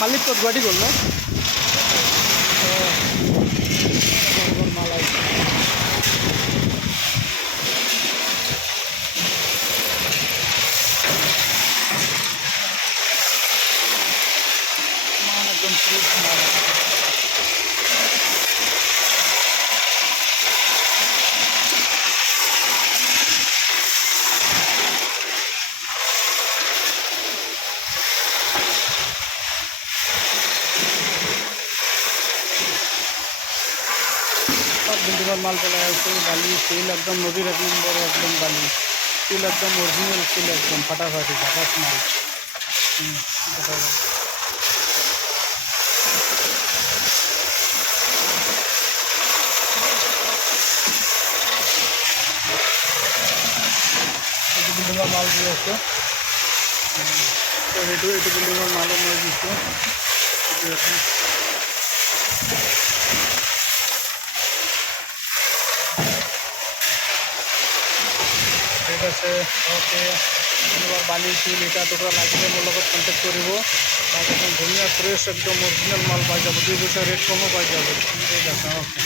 মালিক তো গুয়াহাটি গ'ল ন মাল আহিছে একদম ফ্রেশ মাল সব বিল্ডিংয়ের মাল চলে আসছে বালি স্টিল একদম নদীর 1 নম্বর একদম বালি স্টিল একদম অরিজিনাল স্টিল একদম ফাটাফাটি ঝাকাস মাল বিল্ডিংয়ের মাল দিয়ে আসছে তো এটু বিল্ডিংয়ের মালও নিয়ে দিচ্ছে ঠিক আছে ওকে ধন্যবাদ বালি শিল ইটা টুকরা লাগলে মোৰ লগত কণ্টেক্ট কৰিব তাত একদম ধুনীয়া ফ্ৰেছ একদম অৰিজিনেল মাল পাই যাব 2 পইচা ৰেট কমো পাই যাব ঠিক আছে ওকে